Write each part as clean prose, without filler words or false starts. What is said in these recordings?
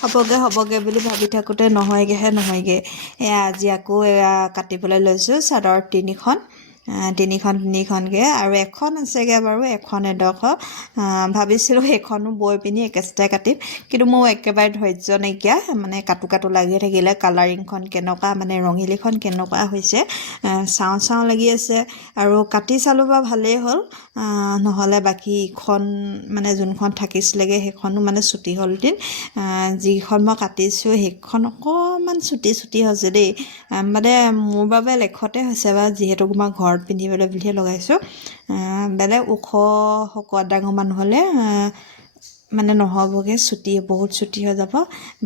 হ'বগে বুলি ভাবি থাকোঁতে নহয়গে আজি আকৌ কাটিবলৈ লৈছোঁ চাদৰ তিনিখনকৈ আৰু এখন আছেগৈ বাৰু এখন এডোখৰ ভাবিছিলোঁ সেইখনো বৈ পিনি একেচাতে কাটিম কিন্তু মোৰ একেবাৰে ধৈৰ্য নাইকিয়া মানে কাটো লাগি থাকিলে কালাৰিংখন কেনেকুৱা মানে ৰঙিলীখন কেনেকুৱা হৈছে চাওঁ লাগি আছে আৰু কাটি চালোঁ বা ভালেই হ'ল নহ'লে বাকী ইখন মানে যোনখন থাকিছিলেগে সেইখনো মানে চুটি হ'ল যিখন মই কাটিছোঁ সেইখন অকণমান চুটি হৈছে দেই মানে মোৰ বাবে লেখতে হৈছে বা যিহেতু মই ঘৰত পিন্ধিবলৈ বুলিহে লগাইছোঁ বেলেগ ওখ শকত ডাঙৰ মানুহ হ'লে মানে নহ'বগৈ বহুত চুটি হৈ যাব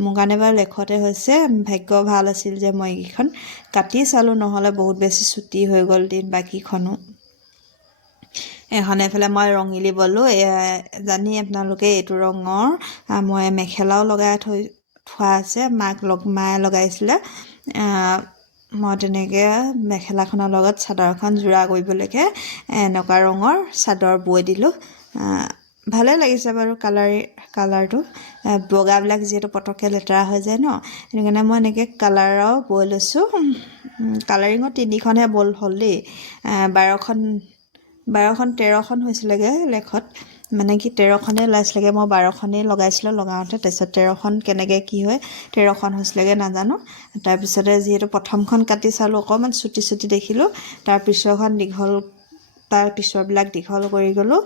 মোৰ কাৰণে বাৰু লেখতে হৈছে ভাগ্য ভাল আছিল যে মই এইকেইখন কাটি চালোঁ নহ'লে বহুত বেছি চুটি হৈ গ'ল বাকীখনো এইফালে মই ৰঙিলী বলোঁ জানি আপোনালোকে এইটো ৰঙৰ মই মেখেলাও লগাই থোৱা আছে মায়ে লগাইছিলে মই তেনেকৈ মেখেলাখনৰ লগত চাদৰখন যোৰা কৰিবলৈকে এনেকুৱা ৰঙৰ চাদৰ বৈ দিলোঁ ভালে লাগিছে বাৰু কালাৰটো বগাবিলাক যিহেতু পটককৈ লেতেৰা হৈ যায় ন সেইটো কাৰণে মই এনেকৈ কালাৰো বৈ লৈছোঁ কালাৰিঙত 3খনহে বল হ'ল দেই 13খন হৈছিলেগৈ লেখত মানে কি 13খনেই ওলাইছিলেগৈ মই 12খনেই লগাইছিলোঁ লগাওঁতে তাৰপিছত 13খন কেনেকৈ কি হয় 13খন হৈছিলেগৈ নাজানো তাৰপিছতে যিহেতু প্ৰথমখন কাটি চালোঁ অকণমান চুটি দেখিলোঁ তাৰ পিছৰবিলাক দীঘল কৰি গ'লোঁ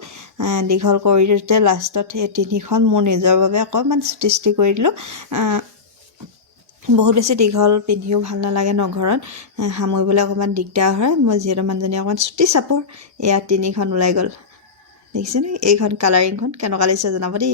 দীঘল কৰি দিওঁতে লাষ্টত সেই 3খন মোৰ নিজৰ বাবে অকণমান চুটি কৰি দিলোঁ বহুত বেছি দীঘল পিন্ধিও ভাল নালাগে ন ঘৰত সামৰিবলৈ অকণমান দিগদাৰ হয় মই যিহেতু মানুহজনী অকণমান চুটি চাপৰ 3খন ওলাই গ'ল দেখিছেনে এইখন কালাৰিংখন কেনেকুৱা লাগিছে জনাব দেই